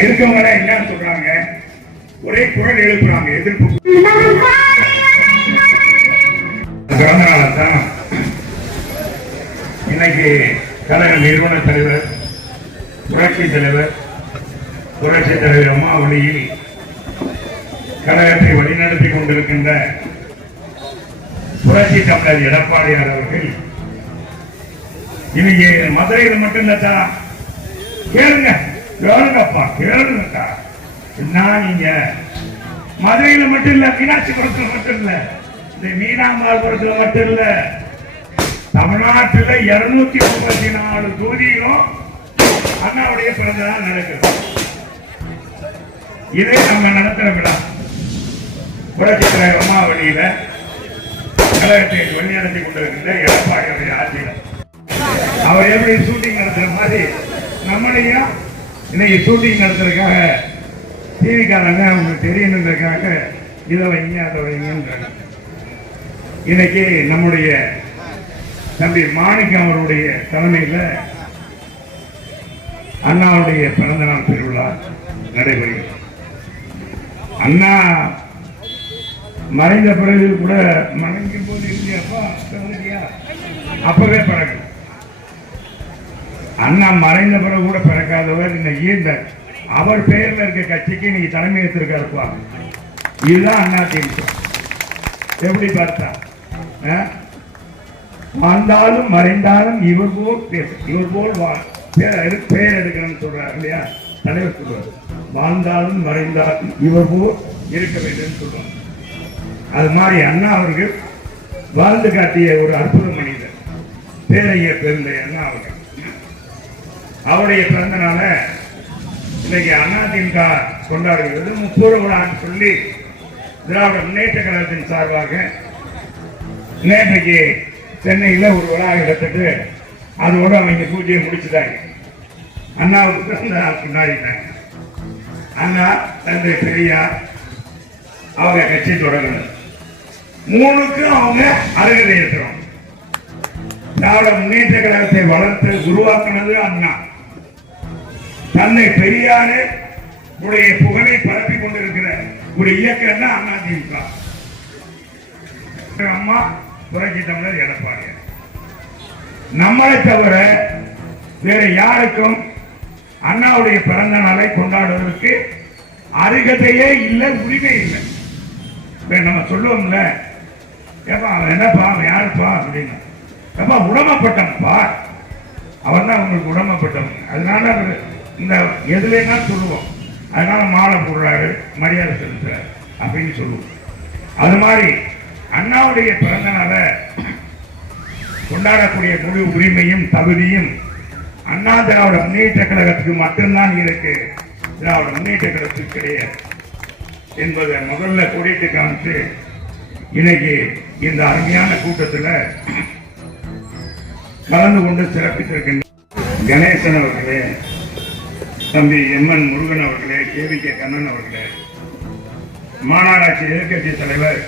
இருக்கவங்க எல்லாம் என்ன சொல்றாங்க. ஒரே குரல் எழுப்புறாங்க எதிர்ப்பு. பிறந்த நாளத்தான் இன்னைக்கு கழக நிறுவன தலைவர் புரட்சி தலைவர் புரட்சி தலைவர் அம்மா வழியில் கழகத்தை வழிநடத்தி கொண்டிருக்கின்ற புரட்சி தமிழர் எடப்பாடியார் அவர்கள் இன்னைக்கு மதுரையில் மட்டும் இல்லத்தா கேளுங்க. கேளுங்கப்பா கேளுங்கக்கா. என்ன நீங்க? மதுரையில மட்டும் இல்ல மீனாட்சிபுரத்தில் மட்டும் இல்ல. இந்த மீனாமாபுரத்துல மட்டும் இல்ல. தமிழ்நாட்டுல இருநூத்தி முப்பத்தி நாலு தொகுதியிலும் அண்ணாவுடைய பிறந்த நாள் நடக்குது. இதே நம்ம நடத்துற விழா. புரட்சி தலைவர் அம்மாவளியில கழகத்தை வழிநடத்தி கொண்டிருக்கின்ற எடப்பாடியுடைய ஆட்சியில். அவர் எப்படி ஷூட்டிங் நடத்துற மாதிரி நம்மளையும் இன்னைக்கு ஷூட்டிங் நடத்துறதுக்காக டிவிக்காரங்க அவங்களுக்கு தெரியணுன்றதுக்காக இதை வைங்க அதை வைங்கன்றாங்க. இன்னைக்கு நம்முடைய தம்பி மாணிக்கம் அவருடைய தலைமையில் அண்ணாவுடைய பிறந்தநாள் திருவிழா நடைபெறுகிறது. அண்ணா மறைந்த பிறகு கூட மறைக்கும் போது இருந்தியாப்பா அப்பவே பழகும் அண்ணா மறைந்த பிறகு கூட பிறக்காதவர். இன்னைக்கு இந்த அவர் பெயர்ல இருக்க கட்சிக்கு நீங்க தலைமை ஏற்றிருக்காருப்பா இதுதான் அண்ணா திமுக. எப்படி பார்த்தா? ஆ? வாழ்ந்தாலும் மறைந்தாலும் இவர் போல் பேச இவர் போல் வா பேர் பெயர் எடுக்கணும்னு சொல்றாரு இல்லையா? தலைவர் சொல்றாரு. வாழ்ந்தாலும் மறைந்தாலும் இவர் போல் இருக்க வேண்டும் சொல்றாரு. அது மாதிரி அண்ணா அவர்கள் வாழ்ந்து காட்டிய ஒரு அற்புத மனிதர். பேரைய பெருந்தை அண்ணா அவர்கள். அவருடைய பிறந்த நாள இன்னைக்கு அதிமுக கொண்டாடுகிறது. முப்பது விழான்னு சொல்லி திராவிட முன்னேற்ற கழகத்தின் சார்பாக நேற்றைக்கு சென்னையில் ஒரு விழா எடுத்துட்டு அதோட அவங்க பூஜையை முடிச்சுட்டாங்க. அண்ணாவுக்கு பிறந்த நாள் கொண்டாடிட்டாங்க. அண்ணா தந்தை பெரியார் அவங்க கட்சி தொடங்கணும் மூணுக்கும் அவங்க அருகதை இருக்கிறோம். திராவிட முன்னேற்ற கழகத்தை வளர்த்து உருவாக்குனது அண்ணா. தன்னை பெரியாரு உடைய புகழை பரப்பி கொண்டிருக்கிற ஒரு இயக்கம் தான் அண்ணா திமுக அம்மா புரட்சி தமிழர் எடப்பாடி. நம்மளை தவிர வேற யாருக்கும் அண்ணாவுடைய பிறந்த நாளை கொண்டாடுவதற்கு அருகதையே இல்லை உரிமை இல்லை. இப்போ நம்ம சொல்லுவோம்ல ஏப்பா அவன் என்னப்பா அவன் யாருப்பா அப்படின்னு. ஏப்பா உடமைப்பட்டவன்ப்பா. அவன் தான் உங்களுக்கு உடமைப்பட்டவன். அதனால அவர் இந்த எதுலேன்னா சொல்லுவோம். அதனால மாலை போடுறாரு மரியாதை செலுத்துறாரு அப்படின்னு சொல்லுவோம். அது மாதிரி அண்ணாவுடைய பிறந்த நாளை கொண்டாடக்கூடிய முழு உரிமையும் தகுதியும் அண்ணா திராவிட முன்னேற்ற கழகத்துக்கு மட்டும்தான் இருக்கு. திராவிட முன்னேற்ற கழகத்துக்கு கிடையாது. என்பதை முதல்ல கூட்டிட்டு காமிச்சு இன்னைக்கு இந்த அருமையான கூட்டத்தில் கலந்து கொண்டு சிறப்பித்திருக்கின்ற கணேசன் அவர்களே தம்பி எம் என் முருகன் அவர்களே கே வி கே கண்ணன் அவர்களே. மாநகராட்சி எதிர்க்கட்சி தலைவர்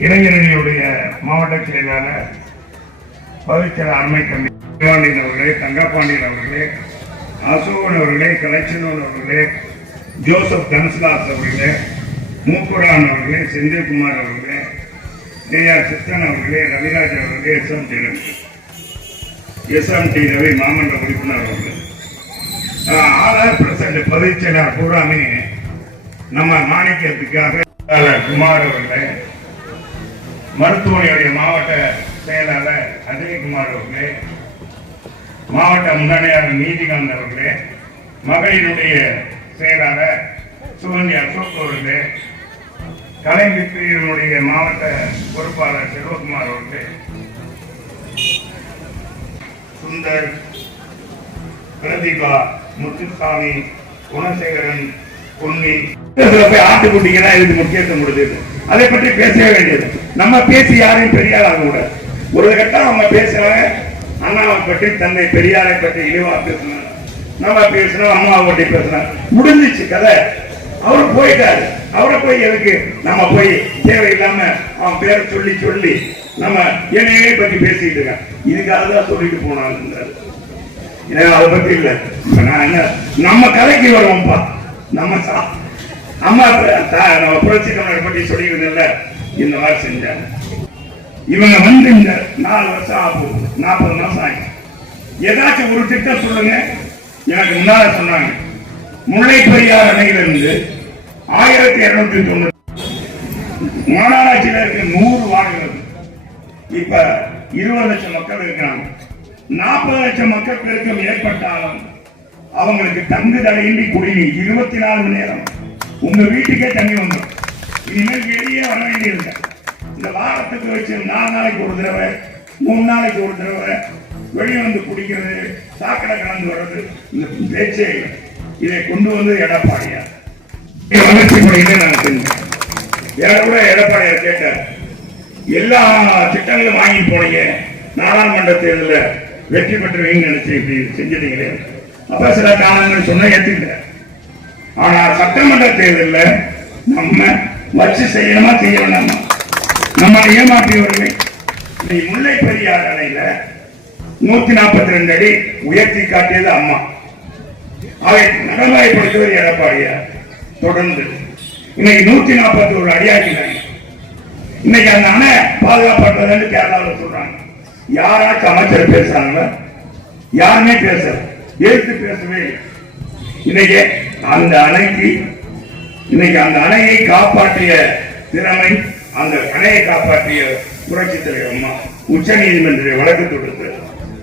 இளைஞரணியுடைய மாவட்ட செயலாளர் பவித்திர அருமை தம்பி பாண்டியன் அவர்களே தங்கப்பாண்டியன் அவர்களே அசோகன் அவர்களே கலைச்சனோன் அவர்களே ஜோசப் தனுசுதாஸ் அவர்களே மூக்குரான் அவர்களே செந்தில்குமார் அவர்களே ஜெயா சித்தன் அவர்களே ரவிராஜ் அவர்களே S M D Ravi S M D Ravi மாமன்ற உறுப்பினர் அவர்கள். ஆதார் பிரசிடண்ட் பதவி பூராமே நம்ம மாணிக்கத்துக்காக குமார் அவர்களே மருத்துவமனையுடைய மாவட்ட செயலாளர் அஜயகுமார் அவர்களே மாவட்ட முன்னணியாளர் நீதிகாந்த் அவர்களே மகளிருடைய செயலாளர் சுகந்தி அசோக் அவர்களே கலைஞர்களுடைய மாவட்ட பொறுப்பாளர் செல்வகுமார் அவர்களே சுந்தர் பிரதீபா முத்துசாமி குணசேகரன் பொன்னி. இதுல போய் ஆட்டுக்குட்டிக்கு இதுக்கு முக்கியத்துவம் கொடுத்தது அதை பற்றி பேசவே வேண்டியது. நம்ம பேசி யாரையும் பெரியார் ஆக ஒரு கட்டம் அவங்க பேசுறாங்க அண்ணாவை பற்றி தந்தை பெரியாரை பற்றி இழிவா பேசணும் நம்ம பேசணும் அம்மாவை பற்றி பேசணும் முடிஞ்சிச்சு கதை. அவர் போயிட்டாரு. அவரை போய் எதுக்கு? நம்ம போய் தேவையில்லாம அவன் பேரை சொல்லி சொல்லி நம்ம என்னையே பத்தி பேசிட்டு இருக்க இதுக்காக தான் சொல்லிட்டு போனாங்க ஏன்னா அதை பத்தி இல்ல. இப்ப நான் என்ன நம்ம கதைக்கு வருவோம்ப்பா. நம்ம சா- அம்மா நம்ம புரட்சி தமிழர் பற்றி சொல்லியிருந்தேன்ல இந்த மாதிரி செஞ்சாங்க. இவங்க வந்து இந்த நாலு வருஷம் ஆகும் நாற்பது மாசம் ஆகும் ஏதாச்சும் ஒரு திட்டம் சொல்லுங்க. எனக்கு முன்னால சொன்னாங்க. முல்லை பெரியார் அணையிலிருந்து ஆயிரத்தி இருநூத்தி தொண்ணூறு மாநகராட்சியில இருக்க நூறு வார்டுகள் இப்ப இருபது லட்சம் மக்கள் இருக்கிறாங்க நாற்பது லட்சம் மக்கள் பெருக்கம் ஏற்பட்டாலும் அவங்களுக்கு தங்கு தடையின்றி குடிநீர் இருபத்தி நாலு மணி நேரம். உங்க வீட்டுக்கே தண்ணி வந்துடும் இனிமேல் வெளியே வர வேண்டியதில்லை. இந்த வாரத்துக்கு வச்சு நாலு நாளைக்கு ஒரு தடவை மூணு நாளைக்கு ஒரு தடவை வெளியே வந்து குடிக்கிறது சாக்கடை கலந்து வர்றது இந்த பேச்சே இல்லை. இதை கொண்டு வந்து எடப்பாடியார். வளர்ச்சி முறையிலே நான் செஞ்சேன் எனக்கு கூட எடப்பாடியார் கேட்டார் எல்லா திட்டங்களும் வாங்கி போனீங்க. நாடாளுமன்ற தேர்தலில் வெற்றி பெற்றுவீங்கன்னு நினைச்சு இப்படி செஞ்சிட்டீங்களே. அப்ப சில காரணங்கள் சொன்ன ஏத்துக்கிட்டேன். ஆனா சட்டமன்ற தேர்தலில் நம்ம வச்சு செய்யணுமா செய்ய வேண்டாமா? நம்ம ஏமாற்றியவர்களை நீ முல்லை பெரியார் அணையில நூத்தி நாற்பத்தி ரெண்டு அடி உயர்த்தி காட்டியது அம்மா. அதை நடைமுறைப்படுத்துவது எடப்பாடியார். தொடர்ந்து. இன்னைக்கு நூத்தி நாற்பத்தி ஒரு அடியாக்கிட்டாங்க இன்னைக்கு அந்த அணை பாதுகாப்பற்றதுன்னு கேரளாவில் சொல்றாங்க. யாராச்சும் அமைச்சர் பேசுறாங்க யாருமே பேசல. எடுத்து பேசவே இன்னைக்கு அந்த அணைக்கு இன்னைக்கு அந்த அணையை காப்பாற்றிய திறமை அந்த அணையை காப்பாற்றிய புரட்சி தலைவர் அம்மா உச்ச நீதிமன்ற வழக்கு தொடுத்து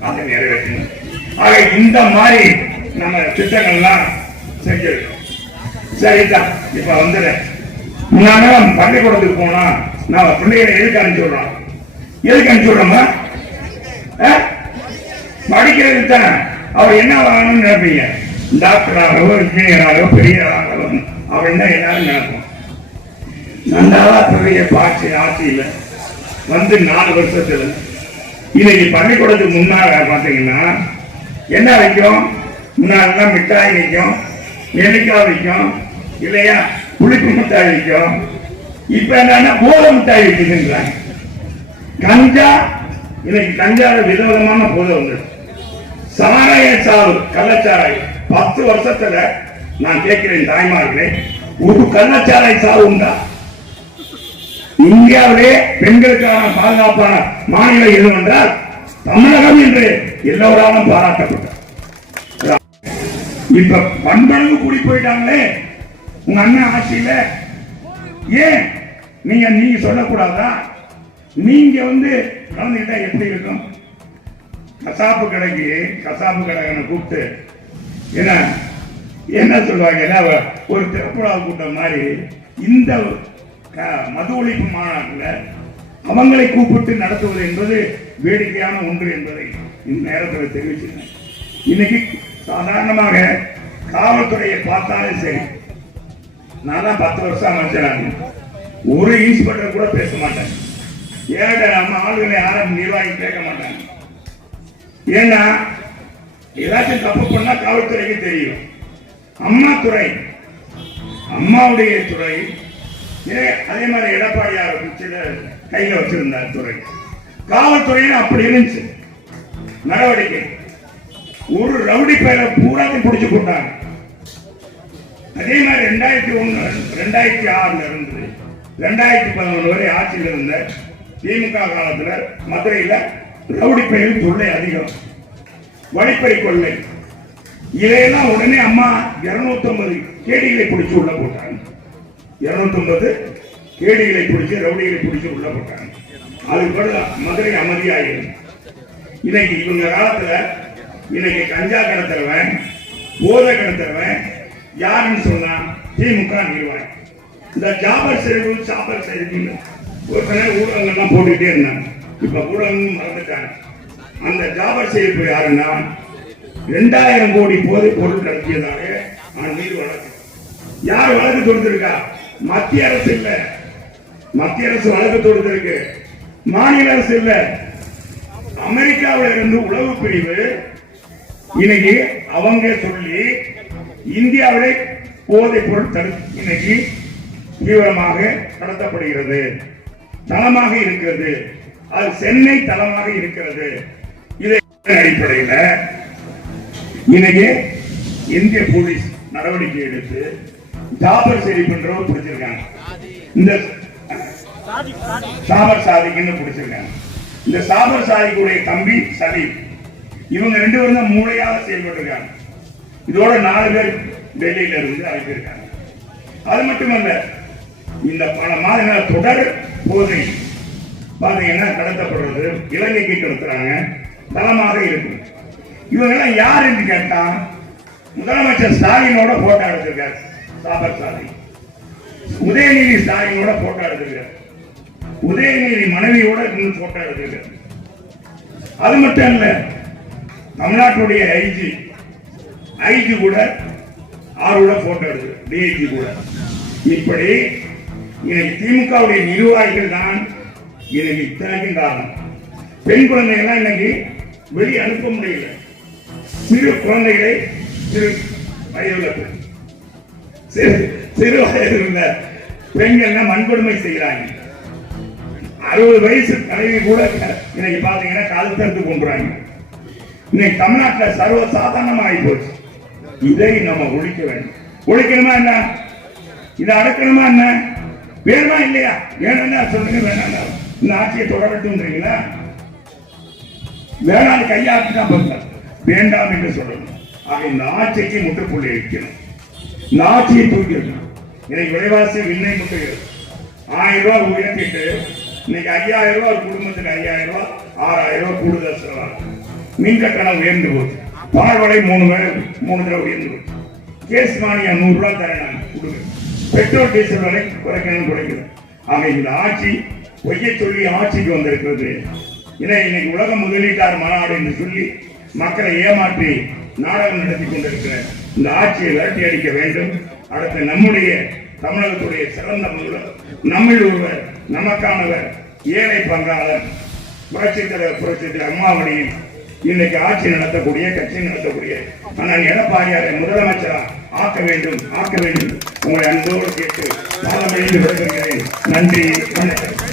அதை நிறைவேற்றினார். ஆக இந்த மாதிரி நம்ம திட்டங்கள்லாம் செஞ்சிருக்கோம். சரிதான் இப்ப வந்துடுறேன். முன்னாடி பள்ளிக்கூடத்துக்கு போனா நான் பிள்ளைகளை எதுக்கு அனுப்பிச்சுடுறோம் எதுக்கு அனுப்பிச்சு விடுறோமா படிக்கிறது தான் அவர் என்ன ஆகணும்னு நினைப்பீங்க? டாக்டராகவோ இன்ஜினியராகவோ பெரிய ஆகவோ அவன் தான் எல்லாரும் நினைப்போம். நல்லாவா பெரிய பாட்சி ஆட்சியில் வந்து நாலு வருஷத்துல இன்னைக்கு பள்ளிக்கூடத்துக்கு முன்னால் பார்த்தீங்கன்னா என்ன வைக்கும்? முன்னாலாம் மிட்டாய் வைக்கும் நெல்லிக்காய் வைக்கும் இல்லையா? புளிப்பு மிட்டாய் வைக்கும். இப்போ என்னன்னா போதை மிட்டாய் வைக்குதுன்றாங்க. கஞ்சா இன்னைக்கு கஞ்சால விதவிதமான போதை வந்தது சாராய சாவு கள்ளச்சாராய் பத்து வருஷத்துல நான் கேட்கிறேன் தாய்மார்களே ஒரு கள்ளச்சாராய் சாவு உண்டா? இந்தியாவிலே பெண்களுக்கான பாதுகாப்பான மாநிலம் எது என்றால் தமிழகம் என்று எல்லோராலும் பாராட்டப்பட்ட இப்ப பண்பளவு கூடி போயிட்டாங்களே உங்க அண்ணன் ஆட்சியில. ஏன்? நீங்க நீங்க சொல்லக்கூடாதா? நீங்க வந்து கலந்துக்கிட்டா எப்படி இருக்கும்? கசாப்பு கடைக்கு கசாப்பு கடைக்கனை கூப்பிட்டு என்ன என்ன சொல்லுவாங்க ஒரு திருப்புழா கூட்டம் மாதிரி இந்த மது ஒழிப்பு மாநாட்டில் அவங்களை கூப்பிட்டு நடத்துவது என்பது வேடிக்கையான ஒன்று என்பதை இந்நேரத்தில் தெரிவிச்சிருக்கேன். இன்னைக்கு சாதாரணமாக காவல்துறையை பார்த்தாலே சரி நான் தான் பத்து வருஷம் அமைச்சராங்க ஒரு இன்ஸ்பெக்டர் கூட பேச மாட்டேன். ஏன்டா நம்ம ஆளுகளை யாரும் நிர்வாகி கேட்க மாட்டாங்க? ஏன்னா ஏதாச்சும் தப்பு பண்ணா காவல்துறைக்கு தெரியும். அம்மா துறை. அம்மாவுடைய துறை. ஏ, அதே மாதிரி எடப்பாடியார் சில கையில வச்சிருந்தார் துறை. காவல்துறையும் அப்படி இருந்துச்சு. நடவடிக்கை. ஒரு ரவுடி பேரை பூராவும் பிடிச்சு போட்டாங்க. அதே மாதிரி ரெண்டாயிரத்தி ஒன்று ரெண்டாயிரத்தி ஆறுல இருந்து ரெண்டாயிரத்தி பதினொன்று வரை ஆட்சியில் இருந்த திமுக காலத்துல மதுரையில ரவுடி பெயர் தொல்லை அதிகம். வழிப்பறி கொள்ளை. இதையெல்லாம் உடனே அம்மா 250 கேடிகளை பிடிச்சு உள்ள போட்டாங்க. 250 கேடிகளை பிடிச்சு ரவுடிகளை பிடிச்சு உள்ள போட்டாங்க. அது பிறகு மதுரை அமைதியாயிரும். இன்னைக்கு இவங்க காலத்துல இன்னைக்கு கஞ்சா கடத்துறவன் போதை கடத்துறவன் யாருன்னு சொன்னா திமுக நிர்வாகி. இந்த ஜாபர் செல்வி ஜாபர் செல்வின்னு ஒரு சில ஊடகங்கள்லாம் போட்டுக்கிட்டே இருந்தாங்க. இப்ப ஊடகம் மறந்துட்டாங்க. அந்த ஜாபர் செல்வி யாருன்னா ரெண்டாயிரம் கோடி போதை பொருள் கடத்தியதாக அவன் மீது வழக்கு. யார் வழக்கு தொடுத்திருக்கா? மத்திய அரசு இல்ல. மத்திய அரசு வழக்கு தொடுத்திருக்கு. மாநில அரசு இல்ல. அமெரிக்காவில இருந்து உளவு பிரிவு இன்னைக்கு அவங்க சொல்லி இந்தியாவிலே போதைப் பொருள் தடு இன்னைக்கு தீவிரமாக நடத்தப்படுகிறது தளமாக இருக்கிறது. அது சென்னை தளமாக இருக்கிறது. இதை அடிப்படையில்? இன்னைக்கு இந்திய போலீஸ் நடவடிக்கை எடுத்து ஜாபர் ஷெரீப்ன்றவர் பிடிச்சிருக்காங்க. இந்த சாபர் சாதிக்குன்னு பிடிச்சிருக்காங்க. இந்த சாபர் சாதிக்குடைய தம்பி சலீம் இவங்க ரெண்டு பேரும் தான் மூளையாக செயல்பட்டிருக்காங்க. இதோட நாலு பேர் டெல்லியில இருந்து அழைப்பிருக்காங்க அது மட்டுமல்ல இந்த பல மாதங்கள் தொடர் போதை பாத்தீங்கன்னா கடத்தப்படுறது இலங்கைக்கு கடத்துறாங்க தளமாக இருக்கு இவங்கெல்லாம் யார் என்று கேட்டா முதலமைச்சர் ஸ்டாலினோட போட்டோ எடுத்திருக்கார் சாபர் ஸ்டாலின் உதயநிதி ஸ்டாலினோட போட்டோ எடுத்திருக்காரு. உதயநிதி மனைவியோட இருந்து போட்டோ எடுத்திருக்கார். அது மட்டும் இல்ல தமிழ்நாட்டுடைய ஐஜி ஐஜி கூட ஆரோட போட்டோ எடுத்து டிஐஜி கூட. இப்படி இன்னைக்கு திமுகவுடைய நிர்வாகிகள் தான் இன்னைக்கு இத்தனைக்கும் காரணம் பெண் குழந்தைகள்லாம் இன்னைக்கு வெளியே அனுப்ப முடியல. சிறு குழந்தைகளை சிறு வயதுள்ள சிறு சிறு வயதில் உள்ள பெண்கள் வன்கொடுமை செய்கிறாங்க. அறுபது வயசு தலைவி கூட இன்னைக்கு பாத்தீங்கன்னா கழுத்தறுத்து கொண்டுறாங்க இன்னைக்கு தமிழ்நாட்டில் சர்வ சாதாரணமாக போச்சு. இதை நம்ம ஒழிக்க வேண்டும். ஒழிக்கணுமா என்ன? இதை அடக்கணுமா என்ன? வேணுமா இல்லையா? வேணும்னா சொல்லுங்க வேணாம் இந்த ஆட்சியை தொடரட்டும்ன்றீங்களா? வேணாம் கையாட்டுதான் பார்த்தா வேண்டாம் என்று சொல்லணும். ஆக இந்த ஆட்சிக்கு முற்றுப்புள்ளி வைக்கணும். இந்த ஆட்சியை தூக்கிடணும் இன்னைக்கு விலைவாசி விண்ணை முட்டுகிறது ஆயிரம் ரூபாய் உயர்த்திட்டு இன்னைக்கு ஐயாயிரம் ரூபாய் ஒரு குடும்பத்துக்கு ஐயாயிரம் ரூபாய் ஆறாயிரம் ரூபாய் கூடுதல் செலவாகும். மின் கட்டணம் உயர்ந்து போச்சு. பால் மூணு பேர் மூணு தடவை உயர்ந்து போச்சு. கேஸ் மானியம் நூறு ரூபாய் தரேன் நான். கொடுங்க. பெட்ரோல் டீசல் விலை குறைக்கணும் குறைக்கணும் ஆக இந்த ஆட்சி பொய்யை சொல்லி ஆட்சிக்கு வந்திருக்கிறது. இதை இன்னைக்கு உலக முதலீட்டார் மாநாடு என்று சொல்லி மக்களை ஏமாற்றி நாடகம் நடத்தி கொண்டிருக்கிற இந்த ஆட்சியை விரட்டி அடிக்க வேண்டும். அடுத்து நம்முடைய தமிழகத்துடைய சிறந்த முதல்வர் நம்மில் ஒருவர் நமக்கானவர் ஏழை பங்காளர் புரட்சித்தலைவர் புரட்சித்தலைவர் புரட்சித் இன்னைக்கு ஆட்சி நடத்தக்கூடிய கட்சி நடத்தக்கூடிய. ஆனால் எடப்பாடியாரை முதலமைச்சரா ஆக்க வேண்டும் ஆக்க வேண்டும். உங்களை அன்போடு கேட்டு பாலமையில் விடுகிறேன் நன்றி வணக்கம்.